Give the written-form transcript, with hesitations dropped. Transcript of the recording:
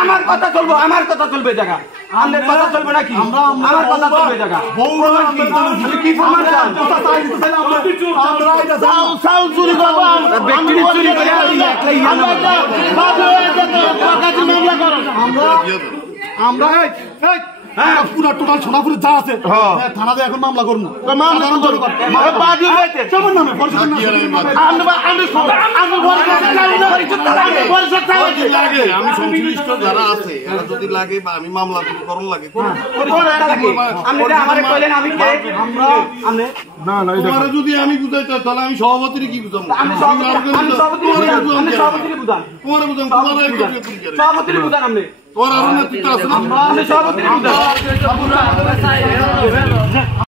আমার কথা চলবো, আমার কথা চলবে জায়গা, আমাদের কথা চলবে নাকি? আমার কথা চলবে জায়গা। কি প্রমাণ চান? পুরা টোটাল সোনাপুরে যা আছে থানাতে এখন মামলা করবো। আমি সংশ্লিষ্ট যারা আছে এরা যদি লাগে বা আমি মামলা করণ লাগে যদি আমি বুঝাইতে তাহলে আমি সভাপতির কি বুঝাবো? সভাপতির বুঝান আপনি। তোমার আরো নেতৃত্ব আছে।